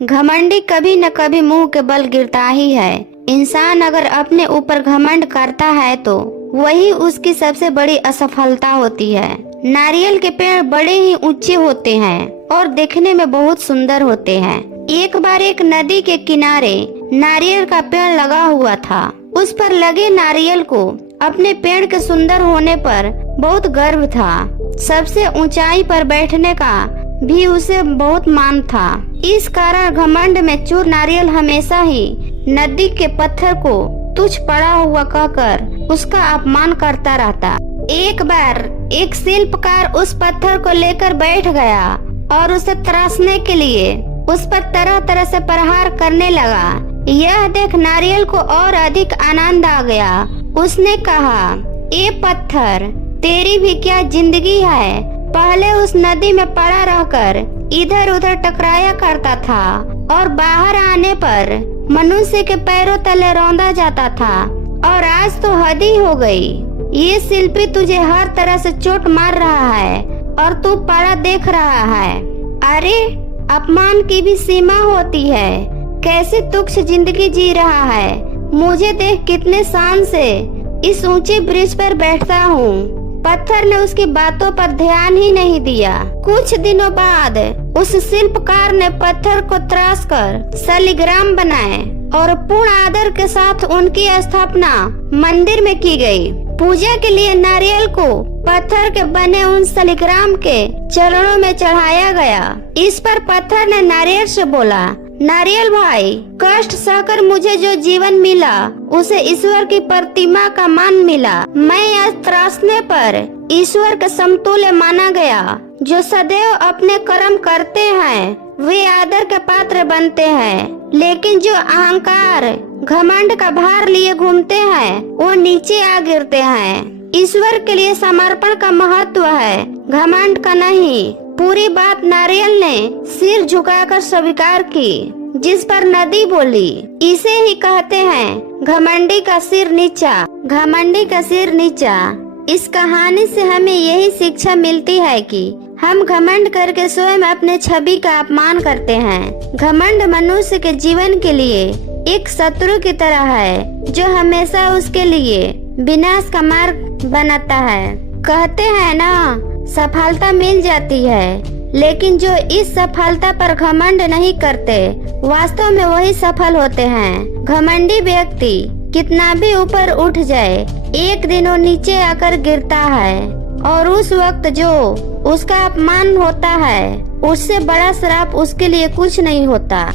घमंडी कभी न कभी मुंह के बल गिरता ही है। इंसान अगर अपने ऊपर घमंड करता है तो वही उसकी सबसे बड़ी असफलता होती है। नारियल के पेड़ बड़े ही ऊंचे होते हैं और देखने में बहुत सुंदर होते हैं। एक बार एक नदी के किनारे नारियल का पेड़ लगा हुआ था। उस पर लगे नारियल को अपने पेड़ के सुंदर होने पर बहुत गर्व था। सबसे ऊंचाई पर बैठने का भी उसे बहुत मान था। इस कारण घमंड में चूर नारियल हमेशा ही नदी के पत्थर को तुच्छ पड़ा हुआ कहकर उसका अपमान करता रहता। एक बार एक शिल्पकार उस पत्थर को लेकर बैठ गया और उसे तराशने के लिए उस पर तरह तरह से प्रहार करने लगा। यह देख नारियल को और अधिक आनंद आ गया। उसने कहा, ए पत्थर, तेरी भी क्या जिंदगी है। पहले उस नदी में पड़ा रहकर इधर उधर टकराया करता था और बाहर आने पर मनुष्य के पैरों तले रौंदा जाता था, और आज तो हद ही हो गई। ये शिल्पी तुझे हर तरह से चोट मार रहा है और तू पड़ा देख रहा है। अरे, अपमान की भी सीमा होती है। कैसी तुच्छ जिंदगी जी रहा है। मुझे देख कितने शान से इस ऊंचे ब्रिज पर बैठता हूँ। पत्थर ने उसकी बातों पर ध्यान ही नहीं दिया। कुछ दिनों बाद उस शिल्पकार ने पत्थर को तराश कर शालिग्राम बनाए और पूर्ण आदर के साथ उनकी स्थापना मंदिर में की गई। पूजा के लिए नारियल को पत्थर के बने उन शालिग्राम के चरणों में चढ़ाया गया। इस पर पत्थर ने नारियल से बोला, नारियल भाई, कष्ट सहकर मुझे जो जीवन मिला उसे ईश्वर की प्रतिमा का मान मिला। मैं आज तराशने पर ईश्वर के समतुल्य माना गया। जो सदैव अपने कर्म करते हैं वे आदर के पात्र बनते हैं, लेकिन जो अहंकार घमंड का भार लिए घूमते हैं वो नीचे आ गिरते हैं। ईश्वर के लिए समर्पण का महत्व है, घमंड का नहीं। पूरी बात नारियल ने सिर झुकाकर स्वीकार की, जिस पर नदी बोली, इसे ही कहते हैं घमंडी का सिर नीचा। घमंडी का सिर नीचा। इस कहानी से हमें यही शिक्षा मिलती है कि हम घमंड करके स्वयं अपने छवि का अपमान करते हैं। घमंड मनुष्य के जीवन के लिए एक शत्रु की तरह है जो हमेशा उसके लिए विनाश का मार्ग बनाता है। कहते हैं ना, सफलता मिल जाती है, लेकिन जो इस सफलता पर घमंड नहीं करते वास्तव में वही सफल होते हैं। घमंडी व्यक्ति कितना भी ऊपर उठ जाए, एक दिन वो नीचे आकर गिरता है, और उस वक्त जो उसका अपमान होता है उससे बड़ा श्राप उसके लिए कुछ नहीं होता।